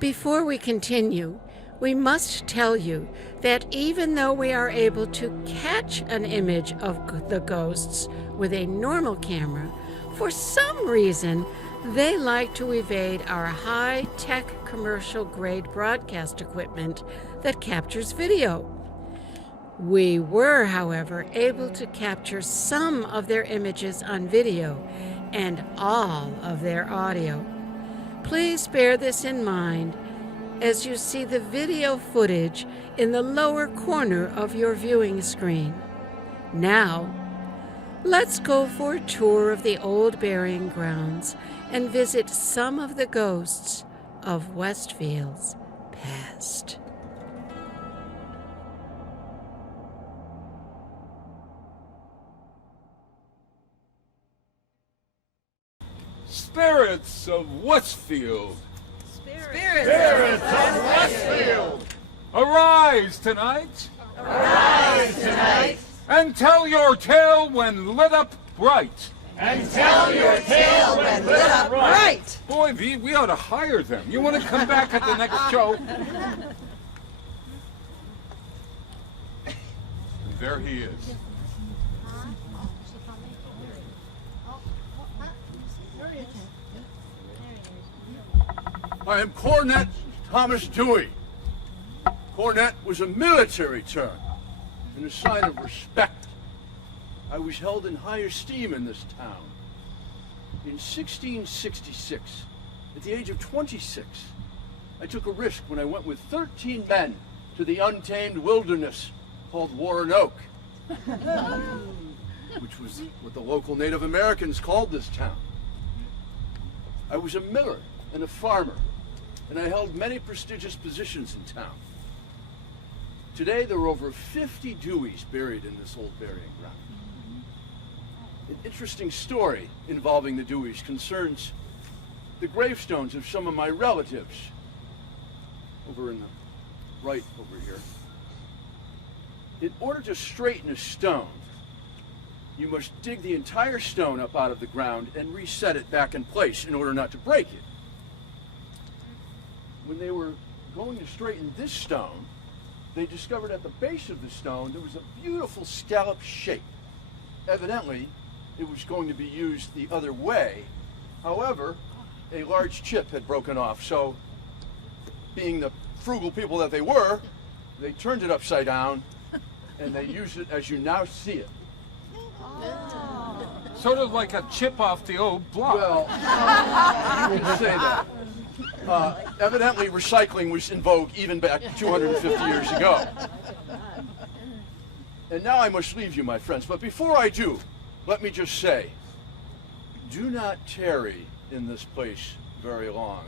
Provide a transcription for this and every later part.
Before we continue, we must tell you that even though we are able to catch an image of the ghosts with a normal camera, for some reason they like to evade our high-tech commercial-grade broadcast equipment that captures video. We were, however, able to capture some of their images on video and all of their audio. Please bear this in mind as you see the video footage in the lower corner of your viewing screen. Now, let's go for a tour of the old burying grounds and visit some of the ghosts of Westfield's past. Spirits of Westfield. Spirits of Westfield. Arise tonight. Arise tonight. And tell your tale when lit up bright. And tell your tale when lit up bright. Boy, we ought to hire them. You want to come back at the next show? And there he is. I am Cornet Thomas Dewey. Cornet was a military term and a sign of respect. I was held in high esteem in this town. In 1666, at the age of 26, I took a risk when I went with 13 men to the untamed wilderness called Warren-Oak, which was what the local Native Americans called this town. I was a miller and a farmer, and I held many prestigious positions in town. Today, there are over 50 Deweys buried in this old burying ground. An interesting story involving the Deweys concerns the gravestones of some of my relatives over in the right over here. In order to straighten a stone, you must dig the entire stone up out of the ground and reset it back in place in order not to break it. When they were going to straighten this stone, they discovered at the base of the stone there was a beautiful scallop shape. Evidently, it was going to be used the other way. However, a large chip had broken off, so being the frugal people that they were, they turned it upside down and they used it as you now see it. Sort of like a chip off the old block. Well, you can say that. Evidently, recycling was in vogue even back 250 years ago. And now I must leave you, my friends. But before I do, let me just say, do not tarry in this place very long,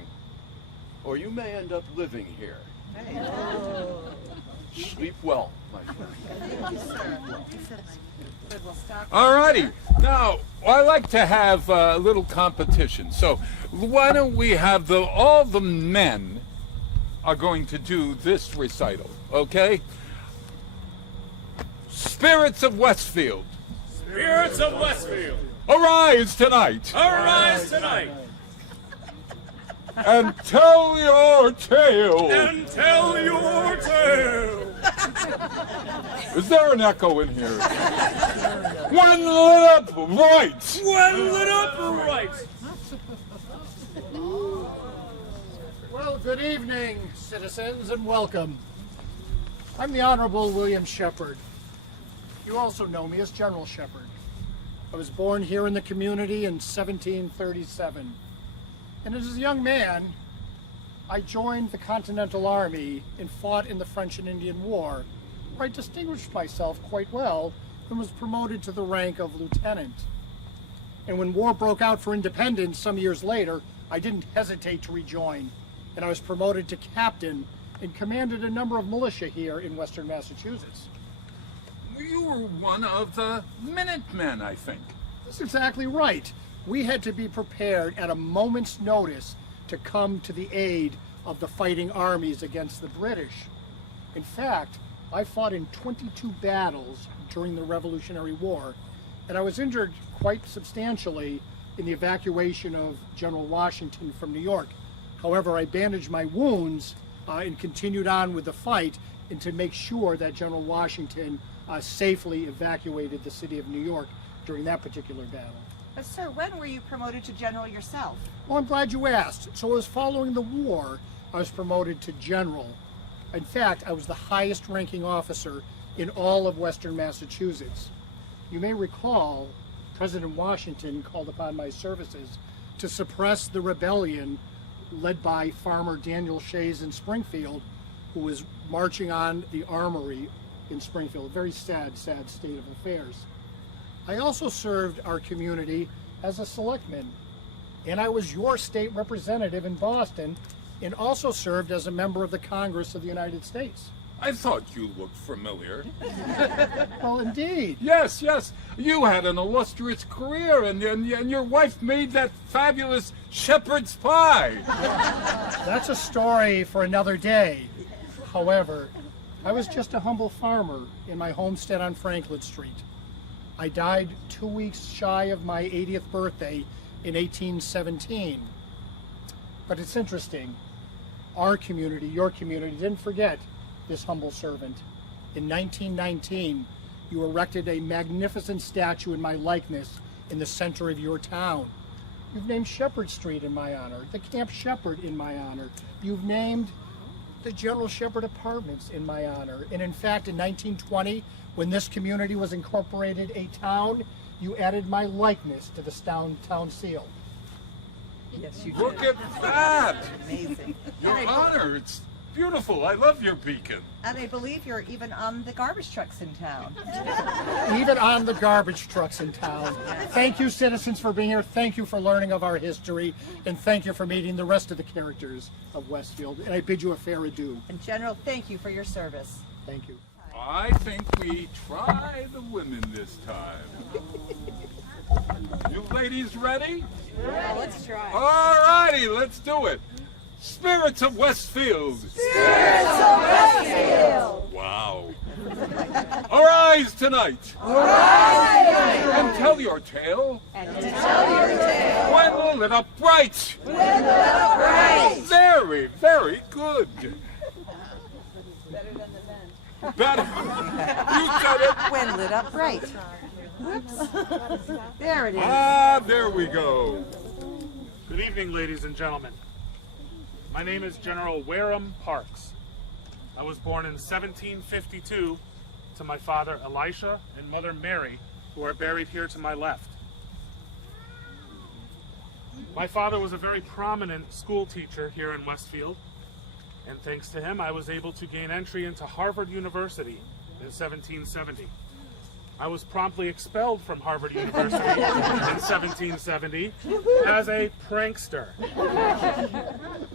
or you may end up living here. Sleep well, my friend. All righty. Now, I like to have a little competition. So why don't we have all the men are going to do this recital, okay? Spirits of Westfield. Spirits of Westfield. Arise tonight. Arise tonight. And tell your tale. And tell your tale. Is there an echo in here? When lit up right. When lit up right. Well, good evening, citizens, and welcome. I'm the Honorable William Shepard. You also know me as General Shepard. I was born here in the community in 1737. And as a young man, I joined the Continental Army and fought in the French and Indian War, where I distinguished myself quite well and was promoted to the rank of lieutenant. And when war broke out for independence some years later, I didn't hesitate to rejoin, and I was promoted to captain and commanded a number of militia here in western Massachusetts. You were one of the Minutemen, I think. That's exactly right. We had to be prepared at a moment's notice to come to the aid of the fighting armies against the British. In fact, I fought in 22 battles during the Revolutionary War, and I was injured quite substantially in the evacuation of General Washington from New York. However, I bandaged my wounds and continued on with the fight, and to make sure that General Washington safely evacuated the city of New York during that particular battle. But sir, when were you promoted to general yourself? Well, I'm glad you asked. So as following the war, I was promoted to general. In fact, I was the highest ranking officer in all of Western Massachusetts. You may recall President Washington called upon my services to suppress the rebellion led by Farmer Daniel Shays in Springfield, who was marching on the armory in Springfield. A very sad, sad state of affairs. I also served our community as a selectman, and I was your state representative in Boston, and also served as a member of the Congress of the United States. I thought you looked familiar. Well, indeed. Yes, yes. You had an illustrious career, and your wife made that fabulous shepherd's pie. That's a story for another day. However, I was just a humble farmer in my homestead on Franklin Street. I died 2 weeks shy of my 80th birthday in 1817. But it's interesting. Our community, your community, didn't forget this humble servant. In 1919, you erected a magnificent statue in my likeness in the center of your town. You've named Shepherd Street in my honor, the Camp Shepherd in my honor. You've named the General Shepherd Apartments in my honor. And in fact, in 1920, when this community was incorporated a town, you added my likeness to the town seal. Yes, you Look at that! Amazing. Your Honor, it's beautiful. I love your beacon. And I believe you're even on the garbage trucks in town. Even on the garbage trucks in town. Thank you, citizens, for being here. Thank you for learning of our history. And thank you for meeting the rest of the characters of Westfield. And I bid you a fair adieu. And General, thank you for your service. Thank you. I think we try the women this time. You ladies ready? Yeah, let's try. All righty, let's do it. Spirits of Westfield. Spirits of Westfield! Wow. Arise tonight. Arise tonight! And tell your tale. And tell your tale. When lit up bright. When lit up bright! Very, very good. Better than the men. Better. You said it. When lit up bright. Whoops. There it is. Ah, there we go. Good evening, ladies and gentlemen. My name is General Wareham Parks. I was born in 1752 to my father Elisha and mother Mary, who are buried here to my left. My father was a very prominent school teacher here in Westfield, and thanks to him, I was able to gain entry into Harvard University in 1770. I was promptly expelled from Harvard University in 1770 as a prankster.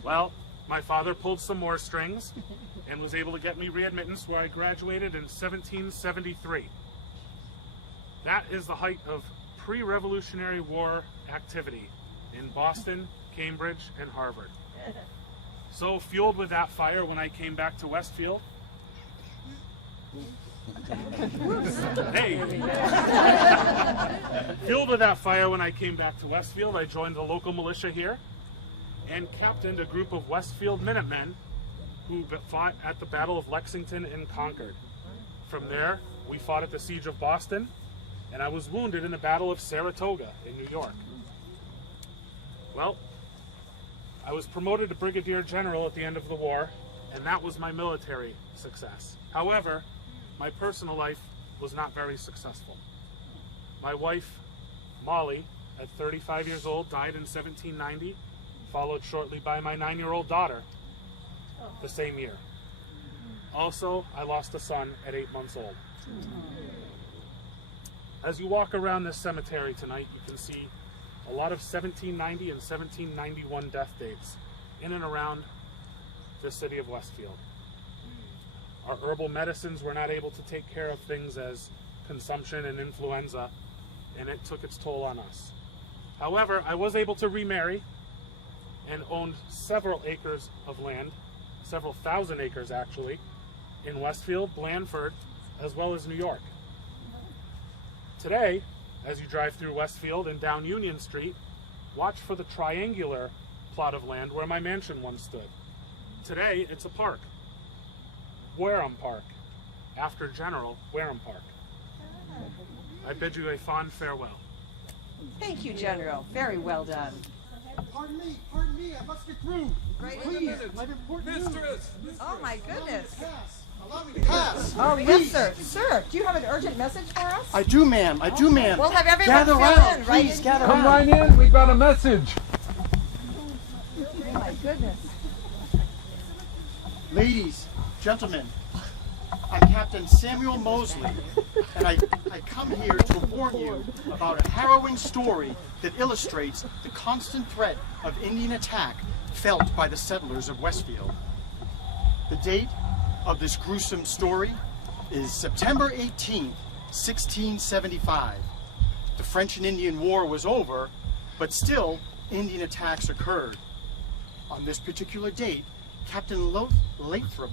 Well, my father pulled some more strings and was able to get me readmittance, where I graduated in 1773. That is the height of pre-Revolutionary War activity in Boston, Cambridge, and Harvard. So, fueled with that fire, when I came back to Westfield, fueled with that fire when I came back to Westfield, I joined the local militia here and captained a group of Westfield Minutemen who fought at the Battle of Lexington and Concord. From there, we fought at the Siege of Boston, and I was wounded in the Battle of Saratoga in New York. Well, I was promoted to Brigadier General at the end of the war, and that was my military success. However, my personal life was not very successful. My wife, Molly, at 35 years old, died in 1790, followed shortly by my 9-year-old daughter the same year. Also, I lost a son at 8 months old. As you walk around this cemetery tonight, you can see a lot of 1790 and 1791 death dates in and around the city of Westfield. Our herbal medicines were not able to take care of things as consumption and influenza, and it took its toll on us. However, I was able to remarry and owned several acres of land, several thousand acres actually, in Westfield, Blandford, as well as New York. Today, as you drive through Westfield and down Union Street, watch for the triangular plot of land where my mansion once stood. Today, it's a park. Wareham Park, after General Wareham Park. I bid you a fond farewell. Thank you, General. Very well done. Pardon me, I must get through. Right. Please, I have important news. Oh my goodness. Allow me to pass. Oh yes, sir. Sir, do you have an urgent message for us? I do, ma'am. We'll have everyone Gather fill round, in, right please, in gather here. Come round. right in. We got a message. Oh my goodness. Ladies, gentlemen, I'm Captain Samuel Mosley, and I come here to warn you about a harrowing story that illustrates the constant threat of Indian attack felt by the settlers of Westfield. The date of this gruesome story is September 18th, 1675. The French and Indian War was over, but still Indian attacks occurred. On this particular date, Captain Lathrop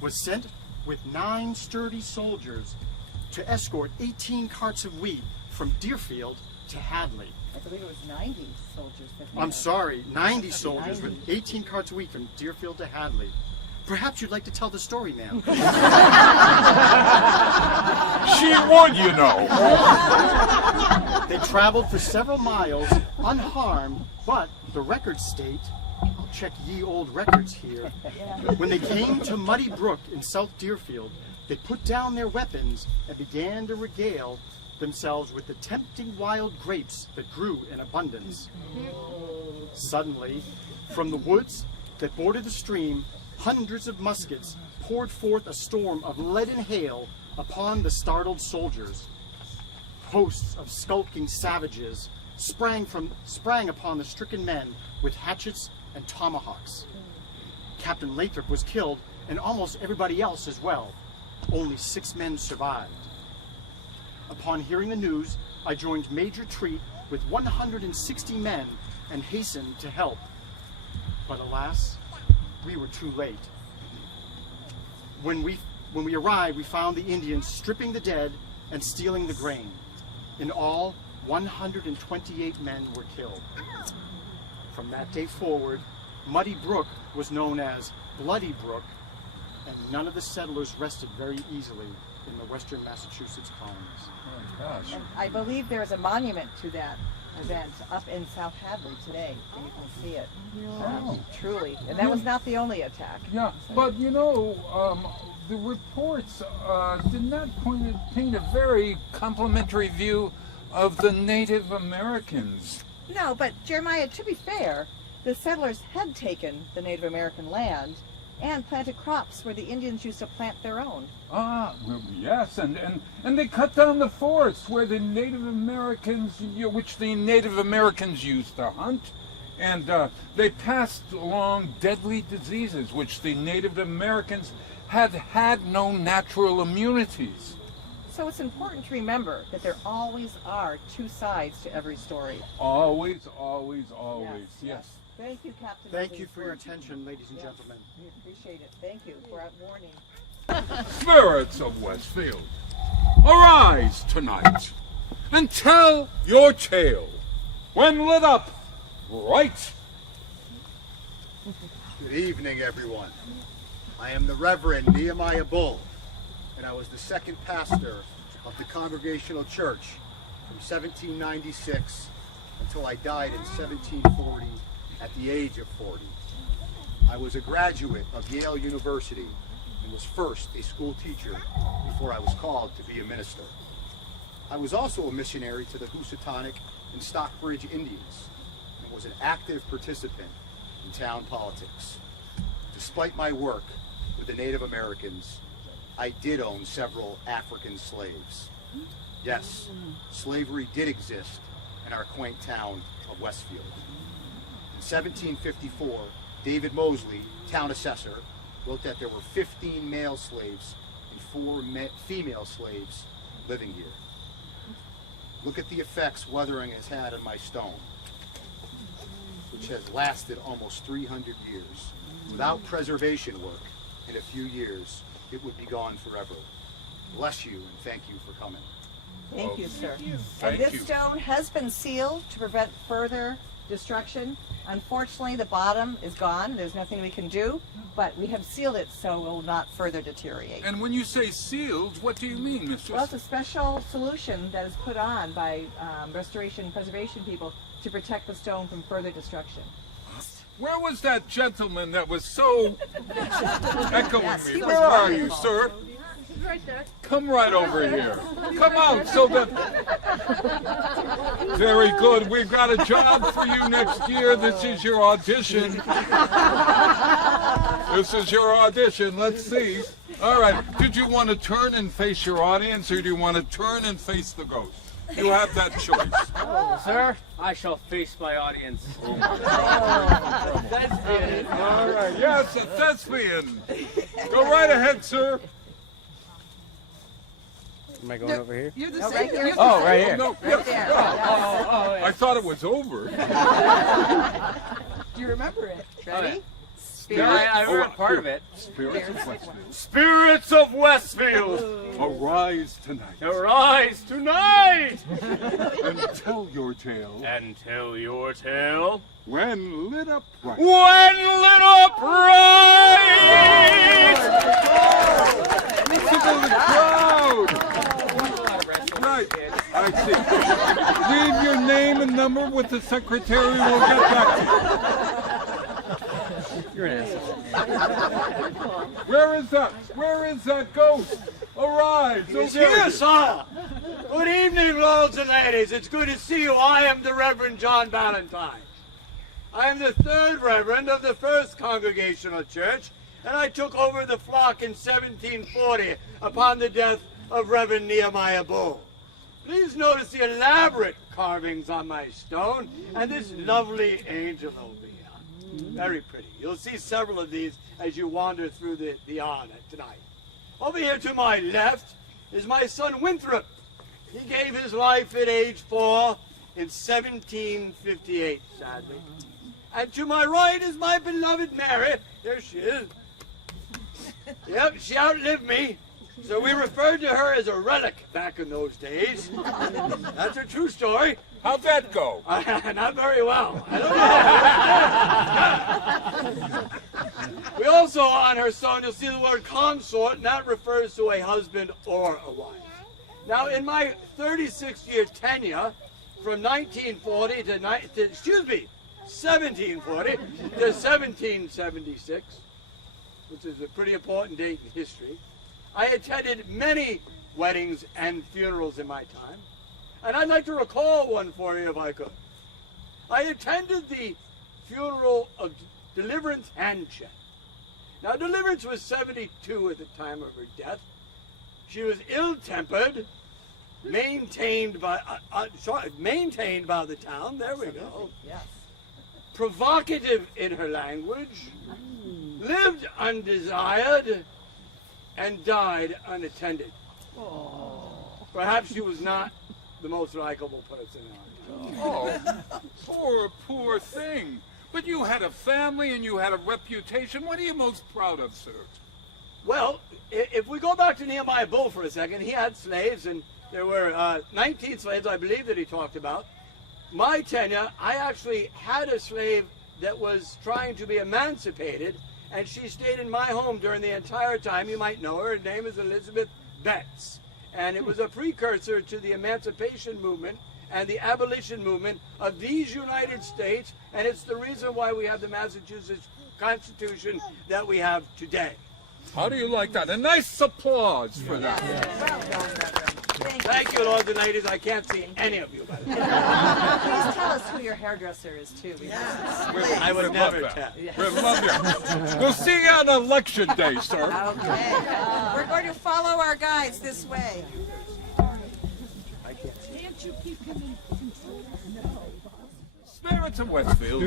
was sent with 9 sturdy soldiers to escort 18 carts of wheat from Deerfield to Hadley. I believe it was 90 soldiers. I'm sorry, 90 soldiers with 18 carts of wheat from Deerfield to Hadley. Perhaps you'd like to tell the story, ma'am. She would, you know. They traveled for several miles unharmed, but the records state, I'll check ye old records here, when they came to Muddy Brook in South Deerfield, they put down their weapons and began to regale themselves with the tempting wild grapes that grew in abundance. Suddenly, from the woods that bordered the stream, hundreds of muskets poured forth a storm of lead and hail upon the startled soldiers. Hosts of skulking savages sprang upon the stricken men with hatchets and tomahawks. Captain Lathrop was killed, and almost everybody else as well. Only 6 men survived. Upon hearing the news, I joined Major Treat with 160 men and hastened to help. But alas, we were too late. When we arrived, we found the Indians stripping the dead and stealing the grain. In all, 128 men were killed. From that day forward, Muddy Brook was known as Bloody Brook, and none of the settlers rested very easily in the western Massachusetts colonies. Oh, gosh. And I believe there is a monument to that event up in South Hadley today, and you can see it. Truly. And that was not the only attack. Yeah, but you know, the reports did not paint a very complimentary view of the Native Americans. No, but Jeremiah, to be fair, the settlers had taken the Native American land and planted crops where the Indians used to plant their own. Well, yes, and they cut down the forests where the Native Americans, which the Native Americans used to hunt, and they passed along deadly diseases which the Native Americans had no natural immunities. So it's important to remember that there always are 2 sides to every story. Always, always, always, yes. Thank you, Captain. Thank Mosley, you for your attention, ladies and gentlemen. We appreciate it. Thank you for our warning. Spirits of Westfield, arise tonight and tell your tale when lit up right. Good evening, everyone. I am the Reverend Nehemiah Bull, and I was the second pastor of the Congregational Church from 1796 until I died in 1740 at the age of 40. I was a graduate of Yale University and was first a school teacher before I was called to be a minister. I was also a missionary to the Housatonic and Stockbridge Indians and was an active participant in town politics. Despite my work with the Native Americans, I did own several African slaves. Yes, slavery did exist in our quaint town of Westfield. In 1754, David Mosley, town assessor, wrote that there were 15 male slaves and 4 female slaves living here. Look at the effects weathering has had on my stone, which has lasted almost 300 years. Without preservation work, in a few years, it would be gone forever. Bless you and thank you for coming. Thank you, sir. Thank And this you. stone has been sealed to prevent further destruction. Unfortunately, the bottom is gone. There's nothing we can do, but we have sealed it so it will not further deteriorate. And when you say sealed, what do you mean, Mistress? Well, it's a special solution that is put on by restoration and preservation people to protect the stone from further destruction. Where was that gentleman that was so echoing Yes, me? he was Where are you, wonderful. sir? Come right over here. Come out so that... Very good. We've got a job for you next year. This is your audition. This is your audition. Let's see. All right. Did you want to turn and face your audience, or do you want to turn and face the ghost? You have that choice. Sir, I shall face my audience. All right. Yes, a thespian. Go right ahead, sir. Am I going over here? You're the same. Right Oh, right here. No, Right there. I thought it was over. Do you remember it? Ready? I heard part of it. Spirits of Westfield. Spirits of Westfield, Arise tonight arise tonight and tell your tale and tell your tale. when lit up bright. When lit up right! Listen to the crowd! Right, I see. Leave your name and number with the secretary. We'll get back to you. You're an asshole. Where is that? Where is that ghost? Arise! He's here, sire. Good evening, lords and ladies. It's good to see you. I am the Reverend John Ballantyne. I am the third Reverend of the First Congregational Church, and I took over the flock in 1740 upon the death of Reverend Nehemiah Bull. Please notice the elaborate carvings on my stone and this lovely angel over here. Very pretty. You'll see several of these as you wander through the honor tonight. Over here to my left is my son Winthrop. He gave his life at age 4 in 1758, sadly. And to my right is my beloved Mary. There she is. Yep, she outlived me. So we referred to her as a relic back in those days. That's a true story. How'd that go? Not very well. I don't know. We also, on her stone, you'll see the word consort, and that refers to a husband or a wife. Now, in my 36-year tenure, from 1940 to 1740 to 1776, which is a pretty important date in history, I attended many weddings and funerals in my time. And I'd like to recall one for you if I could. I attended the funeral of Deliverance Hanchen. Now, Deliverance was 72 at the time of her death. She was ill-tempered, maintained by the town. There we go. Yes. Provocative in her language, lived undesired, and died unattended. Perhaps she was not the most likable person in our town. Oh, poor thing. But you had a family and you had a reputation. What are you most proud of, sir? Well, if we go back to Nehemiah Bull for a second, he had slaves, and there were 19 slaves, I believe, that he talked about. My tenure, I actually had a slave that was trying to be emancipated, and she stayed in my home during the entire time. You might know her. Her name is Elizabeth Betts. And it was a precursor to the emancipation movement and the abolition movement of these United States, and it's the reason why we have the Massachusetts Constitution that we have today. How do you like that? A nice applause for that. Thank you, lords and ladies. I can't see any of you. Please tell us who your hairdresser is, too. I would never tell. We love you. We'll see you on election day, sir. Okay. We're going to follow our guides this way. Spirits of Westfield.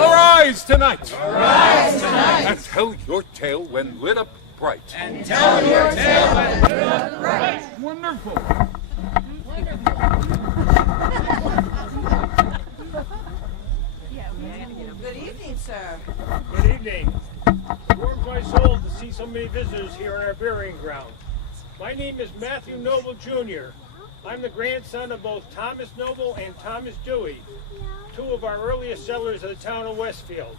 Arise tonight. Arise tonight. And tell your tale when lit up bright. And tell your tale when lit up bright. Wonderful. Good evening, sir. Good evening. It warms my soul to see so many visitors here on our burying ground. My name is Matthew Noble Jr., I'm the grandson of both Thomas Noble and Thomas Dewey, two of our earliest settlers of the town of Westfield.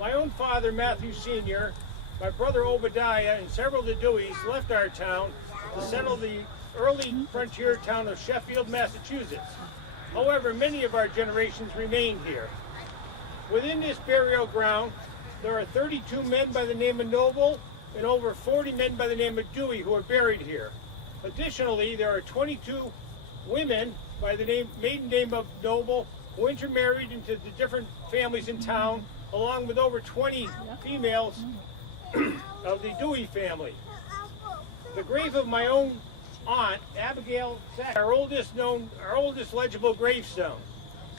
My own father, Matthew Sr., my brother Obadiah, and several of the Deweys left our town to settle the early frontier town of Sheffield, Massachusetts. However, many of our generations remained here. Within this burial ground, there are 32 men by the name of Noble and over 40 men by the name of Dewey who are buried here. Additionally, there are 22 women by the maiden name of Noble who intermarried into the different families in town, along with over 20 females of the Dewey family. The grave of my own aunt, Abigail Sack, our oldest legible gravestone.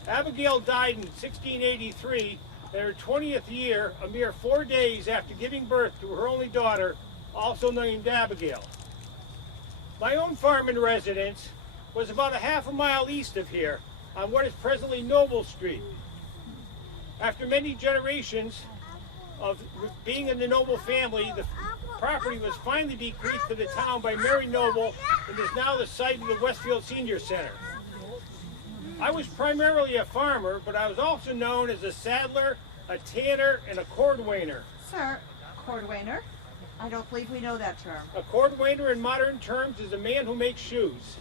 Abigail died in 1683, in her 20th year, a mere 4 days after giving birth to her only daughter, also named Abigail. My own farm and residence was about a half a mile east of here, on what is presently Noble Street. After many generations of being in the Noble family, the property was finally bequeathed to the town by Mary Noble and is now the site of the Westfield Senior Center. I was primarily a farmer, but I was also known as a saddler, a tanner, and a cordwainer. Sir, cordwainer? I don't believe we know that term. A cordwainer in modern terms is a man who makes shoes.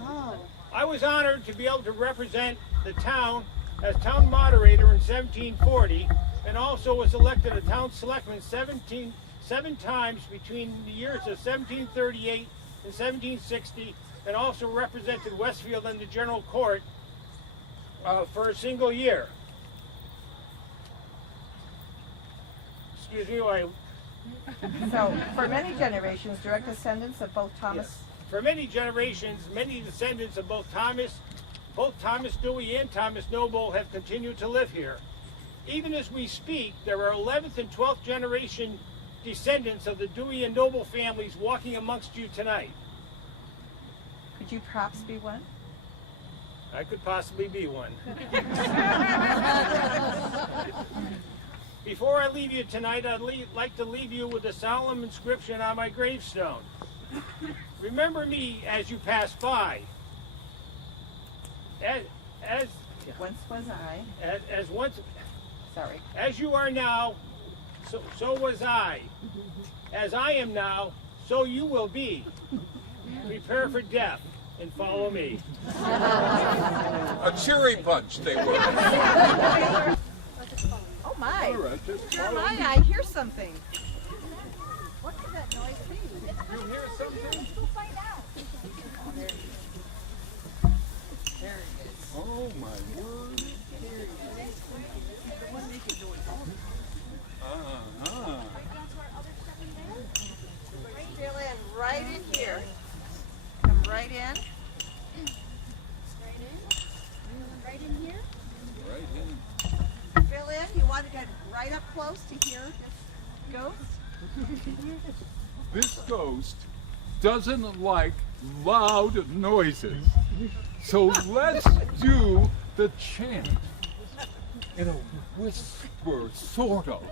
Oh. I was honored to be able to represent the town as town moderator in 1740, and also was elected a town selectman seven times between the years of 1738 and 1760, and also represented Westfield in the General Court for a single year. Excuse me, So, for many generations, direct descendants of both Thomas... Yes. For many generations, many descendants of both Thomas Dewey and Thomas Noble have continued to live here. Even as we speak, there are 11th and 12th generation descendants of the Dewey and Noble families walking amongst you tonight. Could you perhaps be one? I could possibly be one. Before I leave you tonight, I'd like to leave you with a solemn inscription on my gravestone. Remember me as you pass by. Once was I. As once. Sorry. As you are now, so was I. As I am now, so you will be. Prepare for death and follow me. A cheery bunch they were. Oh my! All right, just Jeremiah, I hear something. What could that noise be? You hear something? Go find out. There it is. Oh my word. Fill in right in here. Come right in. Right in here? Right in. Fill in. You want to get right up close to hear this ghost? This ghost doesn't like loud noises. So let's do the chant in a whisper, sort of.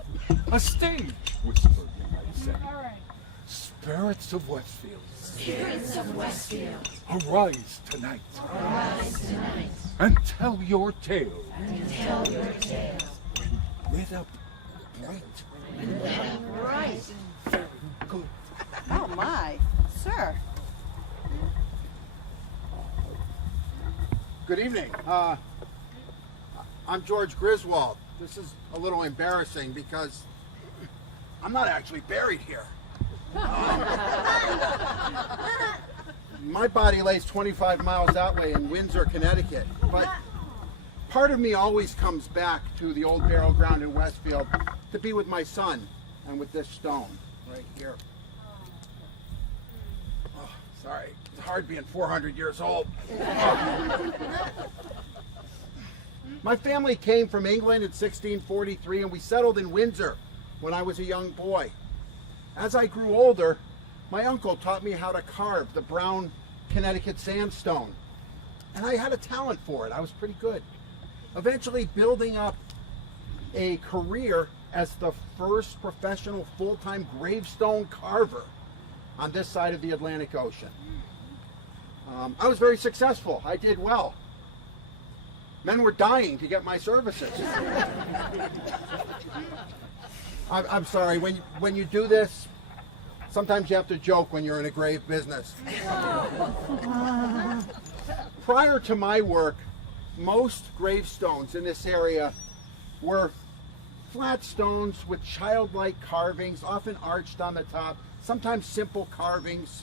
A stage whisper, you might say. All right. Spirits of Westfield. Spirits of Westfield. Arise tonight. Arise tonight. And tell your tale. And tell your tale. Lit up bright. Right. Good. Oh my, sir. Good evening. I'm George Griswold. This is a little embarrassing because I'm not actually buried here. My body lays 25 miles that way in Windsor, Connecticut, but part of me always comes back to the old burial ground in Westfield to be with my son and with this stone right here. Oh, sorry, it's hard being 400 years old. My family came from England in 1643 and we settled in Windsor when I was a young boy. As I grew older, my uncle taught me how to carve the brown Connecticut sandstone. And I had a talent for it. I was pretty good. Eventually building up a career as the first professional full-time gravestone carver on this side of the Atlantic Ocean. I was very successful. I did well. Men were dying to get my services. I'm sorry, when you do this, sometimes you have to joke when you're in a grave business. Prior to my work, most gravestones in this area were flat stones with childlike carvings, often arched on the top, sometimes simple carvings.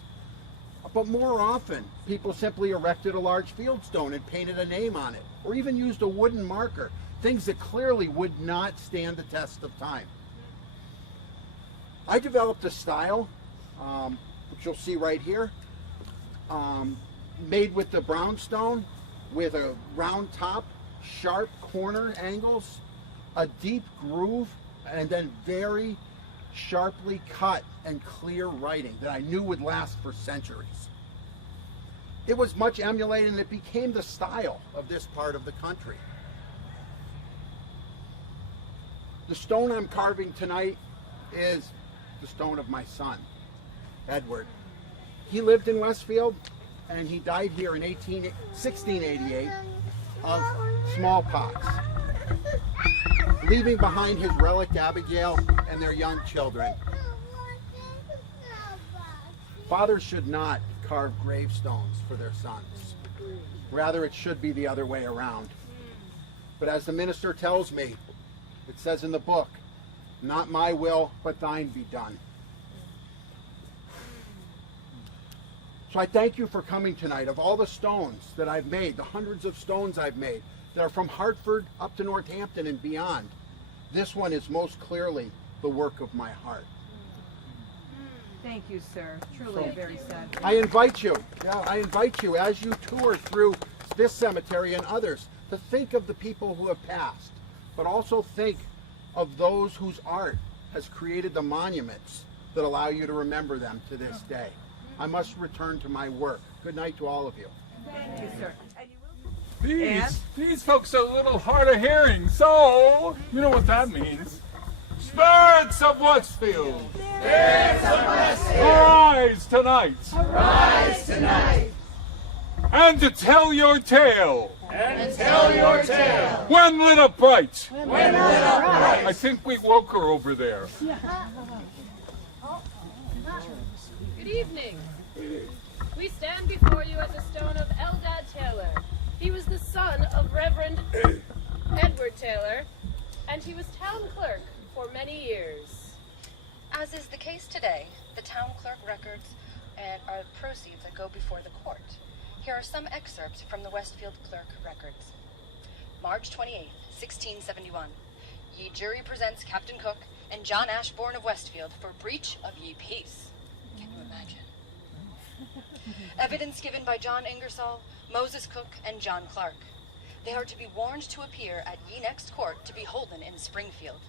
But more often, people simply erected a large field stone and painted a name on it, or even used a wooden marker, things that clearly would not stand the test of time. I developed a style, which you'll see right here, made with the brownstone, with a round top, sharp corner angles, a deep groove, and then very sharply cut and clear writing that I knew would last for centuries. It was much emulated, and it became the style of this part of the country. The stone I'm carving tonight is the stone of my son, Edward. He lived in Westfield, and he died here in 1688 of smallpox, leaving behind his relict Abigail and their young children. Fathers should not carve gravestones for their sons. Rather, it should be the other way around. But as the minister tells me, it says in the book, "Not my will, but thine be done." So I thank you for coming tonight. Of all the stones that I've made, the hundreds of stones I've made that are from Hartford up to Northampton and beyond, this one is most clearly the work of my heart. Thank you, sir. Truly very sad. I invite you as you tour through this cemetery and others to think of the people who have passed, but also think of those whose art has created the monuments that allow you to remember them to this day. I must return to my work. Good night to all of you. Thank you, sir. These folks are a little hard of hearing, so you know what that means. Spirits of Westfield! Spirits of Westfield! Arise tonight! Arise tonight! And to tell your tale! And tell your tale! When lit up bright! When lit up bright! I think we woke her over there. Good evening. We stand before you at the stone of Eldad Taylor. He was the son of Reverend Edward Taylor, and he was town clerk for many years. As is the case today, the town clerk records are proceeds that go before the court. Here are some excerpts from the Westfield clerk records. March 28th, 1671. Ye jury presents Captain Cook and John Ashbourne of Westfield for breach of ye peace. Can you imagine? Evidence given by John Ingersoll, Moses Cook, and John Clark. They are to be warned to appear at ye next court to be holden in Springfield.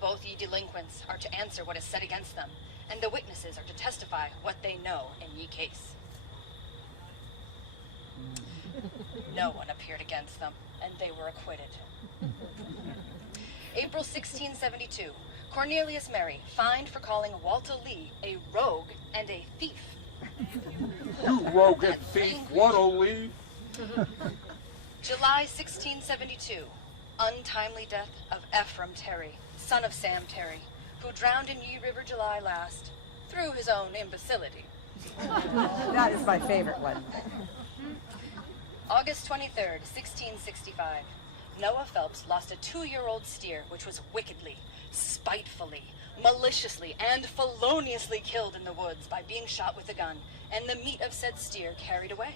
Both ye delinquents are to answer what is said against them, and the witnesses are to testify what they know in ye case. No one appeared against them, and they were acquitted. April 1672. Cornelius Mary fined for calling Walter Lee a rogue and a thief. You rogue and thief, what, Lee? July 1672. Untimely death of Ephraim Terry, son of Sam Terry, who drowned in Ye River July last through his own imbecility. That is my favorite one. August 23rd, 1665. Noah Phelps lost a 2-year-old steer which was wickedly, spitefully, maliciously, and feloniously killed in the woods by being shot with a gun, and the meat of said steer carried away.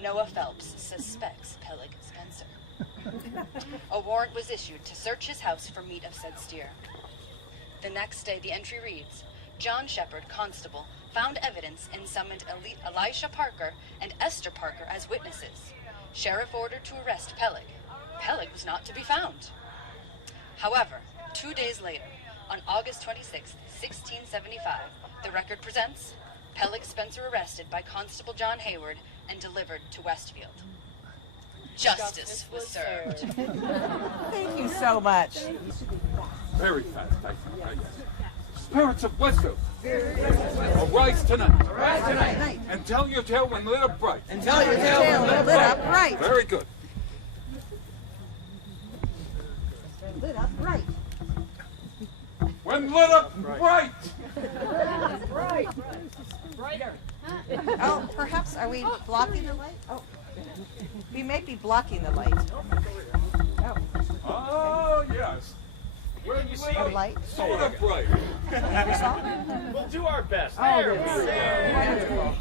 Noah Phelps suspects Peleg Spencer. A warrant was issued to search his house for meat of said steer. The next day the entry reads, John Shepard, constable, found evidence and summoned Elisha Parker and Esther Parker as witnesses. Sheriff ordered to arrest Peleg. Peleg was not to be found. However, 2 days later, on August 26, 1675, the record presents Peleg Spencer arrested by Constable John Hayward and delivered to Westfield. Justice was served. Thank you so much. Very fast, I think. Spirits of Westfield, Arise tonight. Arise tonight. And tell your tale when lit up bright. And tell your tale when lit up bright. Very good. Lit up bright. When lit up bright. Bright. Brighter. Oh, perhaps are we blocking the light? Oh, we may be blocking the light. Oh. Oh, yes. When you see The light. Lit up bright. We'll do our best. Oh, There yes. we go.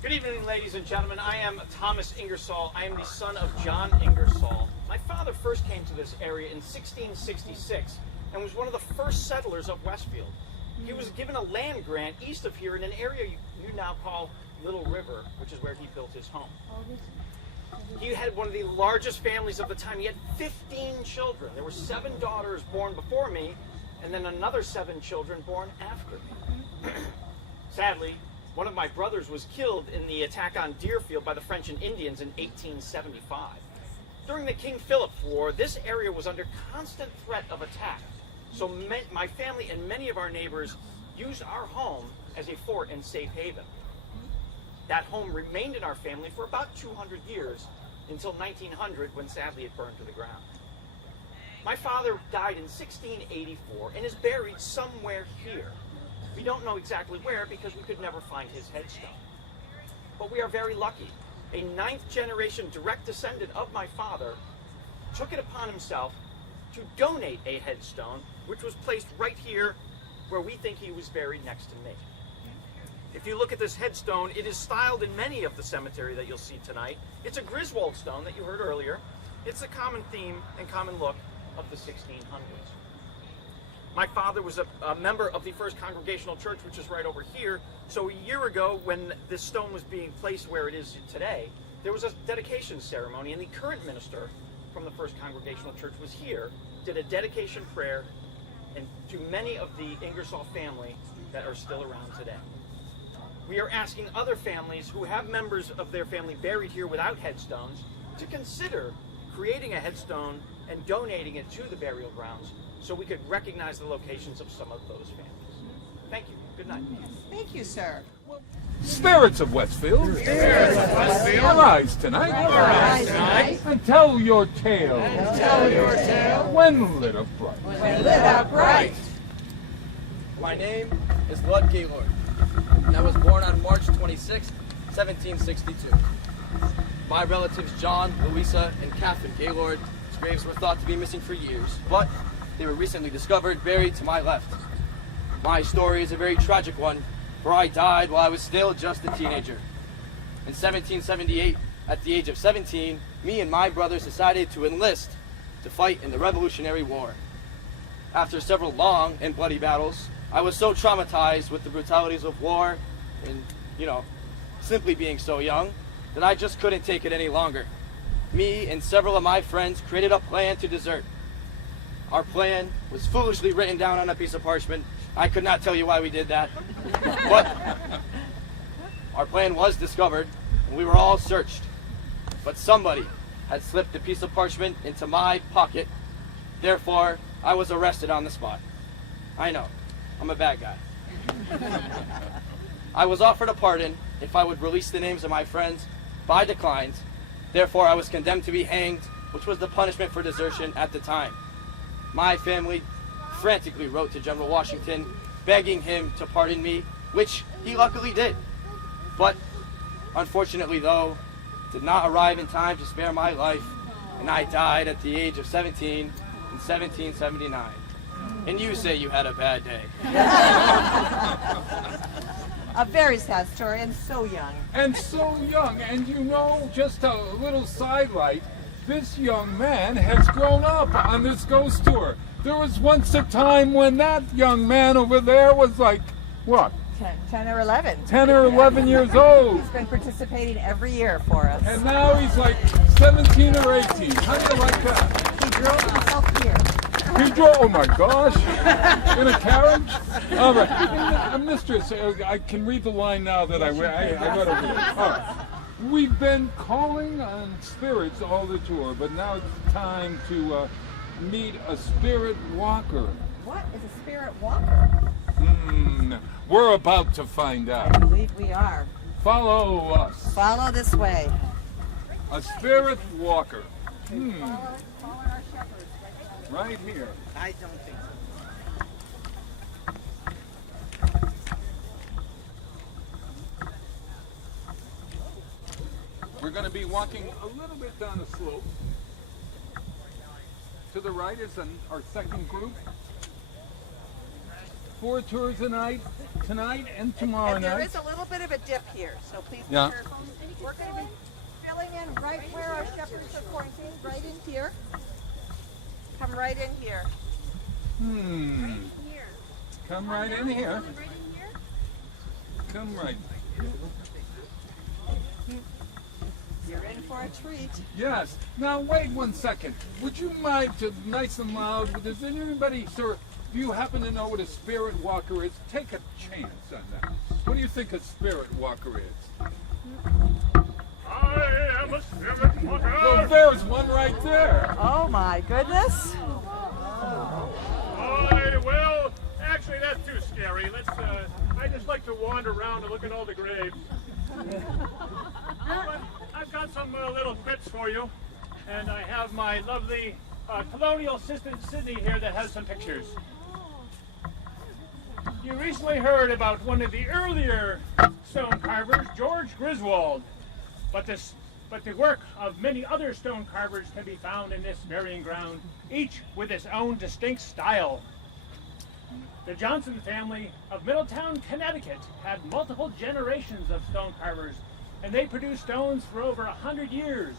Good evening, ladies and gentlemen. I am Thomas Ingersoll. I am the son of John Ingersoll. My father first came to this area in 1666 and was one of the first settlers of Westfield. He was given a land grant east of here in an area you now call Little River, which is where he built his home. He had one of the largest families of the time. He had 15 children. There were 7 daughters born before me, and then another 7 children born after me. Sadly, one of my brothers was killed in the attack on Deerfield by the French and Indians in 1875. During the King Philip War, this area was under constant threat of attack. So my family and many of our neighbors used our home as a fort and safe haven. That home remained in our family for about 200 years until 1900, when sadly it burned to the ground. My father died in 1684 and is buried somewhere here. We don't know exactly where because we could never find his headstone. But we are very lucky. A 9th generation direct descendant of my father took it upon himself to donate a headstone, which was placed right here where we think he was buried next to me. If you look at this headstone, it is styled in many of the cemetery that you'll see tonight. It's a Griswold stone that you heard earlier. It's a common theme and common look of the 1600s. My father was a member of the First Congregational Church, which is right over here. So a year ago, when this stone was being placed where it is today, there was a dedication ceremony, and the current minister from the First Congregational Church was here, did a dedication prayer, and to many of the Ingersoll family that are still around today. We are asking other families who have members of their family buried here without headstones to consider creating a headstone and donating it to the burial grounds so we could recognize the locations of some of those families. Thank you. Good night. Thank you, sir. Spirits of Westfield. Spirits of Westfield. Arise tonight. Arise tonight. And tell your tale. And tell your tale. When lit up bright. When lit up bright. My name is Lud Gaylord, and I was born on March 26, 1762. My relatives John, Louisa, and Catherine Gaylord's graves were thought to be missing for years, but they were recently discovered buried to my left. My story is a very tragic one, for I died while I was still just a teenager. In 1778, at the age of 17, me and my brothers decided to enlist to fight in the Revolutionary War. After several long and bloody battles, I was so traumatized with the brutalities of war and, simply being so young, that I just couldn't take it any longer. Me and several of my friends created a plan to desert. Our plan was foolishly written down on a piece of parchment. I could not tell you why we did that. But our plan was discovered, and we were all searched. But somebody had slipped a piece of parchment into my pocket. Therefore, I was arrested on the spot. I know, I'm a bad guy. I was offered a pardon if I would release the names of my friends, but I declined. Therefore, I was condemned to be hanged, which was the punishment for desertion at the time. My family frantically wrote to General Washington, begging him to pardon me, which he luckily did. But, unfortunately though, did not arrive in time to spare my life, and I died at the age of 17 in 1779. And you say you had a bad day. A very sad story, and so young. And so young, and just a little sidelight, this young man has grown up on this ghost tour. There was once a time when that young man over there was like, what? 10 or 11. 10 or 11 years old. He's been participating every year for us. And now he's like 17 or 18. How do you like that? He drove himself here. He drove, oh my gosh, in a carriage? All right, mistress, I can read the line now that I got to read. All right. We've been calling on spirits all the tour, but now it's time to meet a spirit walker. What is a spirit walker? We're about to find I out. believe we are. Follow us. Follow this way. A spirit walker. Follow our shepherds. Right here. I don't think so. We're going to be walking a little bit down the slope. To the right is our second group. 4 tours tonight and tomorrow And there night. is a little bit of a dip here, so please be Yeah. careful. We're going to be filling in right where our shepherds are pointing, right in here. Come right in here. Come right in here. Come right. You're in for a treat. Yes. Now wait 1 second. Would you mind to nice and loud? Does anybody, sir, do you happen to know what a spirit walker is? Take a chance on that. What do you think a spirit walker is? I am a spirit walker. Well, there's one right there. Oh my goodness. Well, actually, that's too scary. I just like to wander around and look at all the graves. But I've got some little quips for you, and I have my lovely colonial assistant Sydney here that has some pictures. You recently heard about one of the earlier stone carvers, George Griswold, but the work of many other stone carvers can be found in this burying ground, each with its own distinct style. The Johnson family of Middletown, Connecticut had multiple generations of stone carvers, and they produced stones for over 100 years.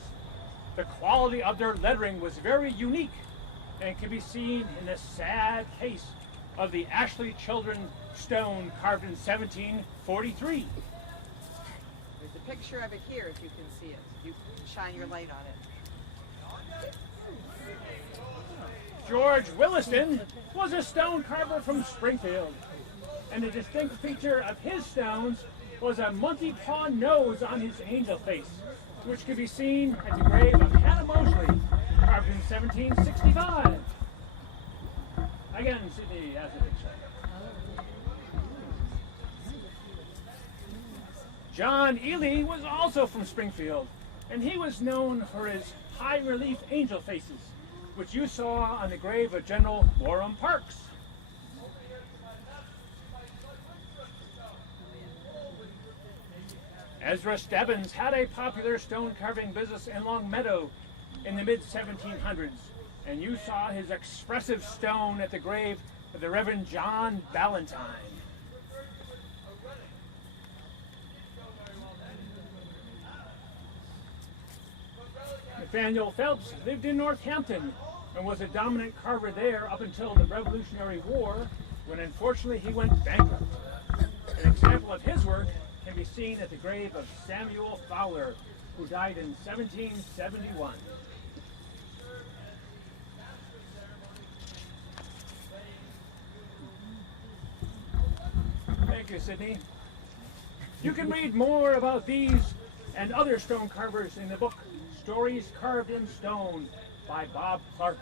The quality of their lettering was very unique and can be seen in the sad case of the Ashley Children stone carved in 1743. There's a picture of it here if you can see it. You shine your light on it. George Williston was a stone carver from Springfield, and a distinct feature of his stones was a monkey paw nose on his angel face, which can be seen at the grave of Hannah Moseley, carved in 1765. Again, Sydney has a picture. John Ely was also from Springfield, and he was known for his high-relief angel faces, which you saw on the grave of General Warren Parks. Ezra Stebbins had a popular stone carving business in Long Meadow in the mid-1700s, and you saw his expressive stone at the grave of the Reverend John Ballantyne. Nathaniel Phelps lived in Northampton and was a dominant carver there up until the Revolutionary War, when unfortunately he went bankrupt. An example of his work can be seen at the grave of Samuel Fowler, who died in 1771. Thank you, Sydney. You can read more about these and other stone carvers in the book Stories Carved in Stone by Bob Clark.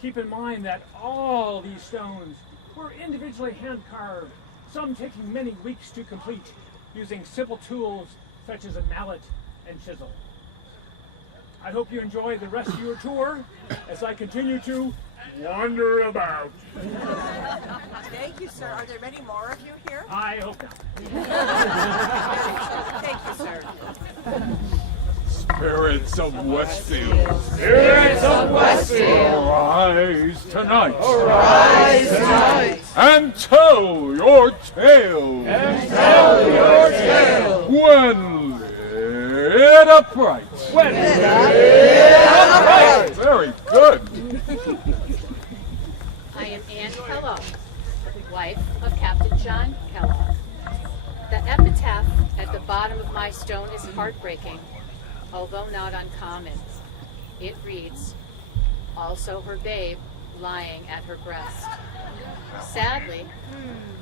Keep in mind that all these stones were individually hand carved, some taking many weeks to complete, using simple tools such as a mallet and chisel. I hope you enjoy the rest of your tour as I continue to wander about. Thank you, sir. Are there many more of you here? I hope not. Thank you, sir. Spirits of Westfield. Spirits of Westfield. Arise tonight. Arise tonight. And tell your tale. And tell your tale. When lit upright. When lit upright. Very good. I am Anne Kellogg, wife of Captain John Kellogg. The epitaph at the bottom of my stone is heartbreaking, although not uncommon. It reads, "Also her babe lying at her breast." Sadly,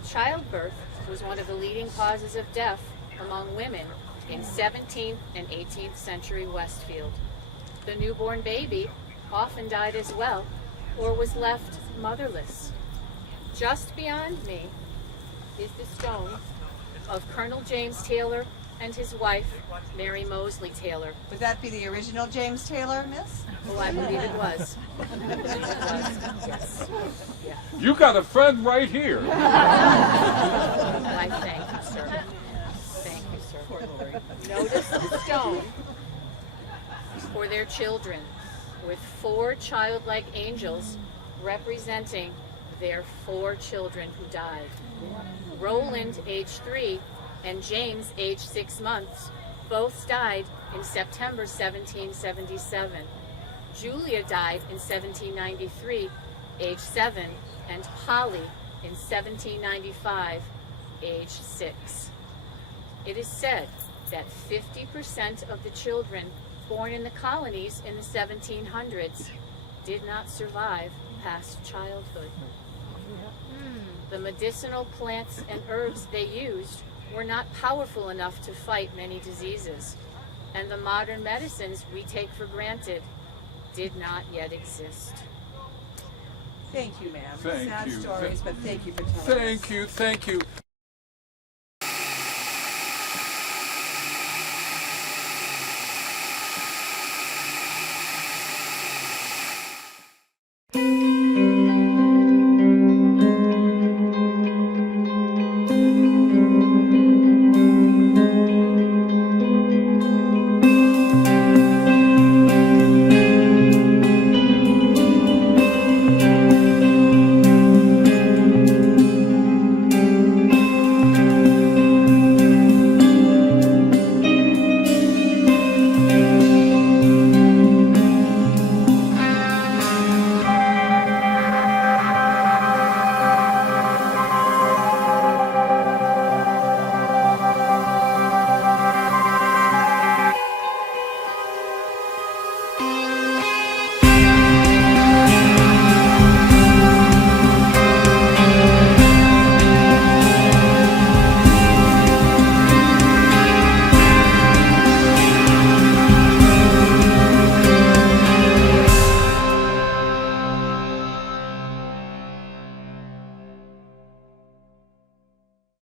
childbirth was one of the leading causes of death among women in 17th and 18th century Westfield. The newborn baby often died as well, or was left motherless. Just beyond me is the stone of Colonel James Taylor and his wife, Mary Mosley Taylor. Would that be the original James Taylor, miss? Oh, I believe it was. Yes. Yeah. You got a friend right here. I thank you, sir. Thank you, sir. Notice the stone for their children, with 4 childlike angels representing their 4 children who died. Roland, age 3, and James, age 6 months, both died in September 1777. Julia died in 1793, age 7, and Holly in 1795, age 6. It is said that 50% of the children born in the colonies in the 1700s did not survive past childhood. The medicinal plants and herbs they used were not powerful enough to fight many diseases, and the modern medicines we take for granted did not yet exist. Thank you, ma'am. Thank Sad you. stories, but thank you for telling us. Thank you.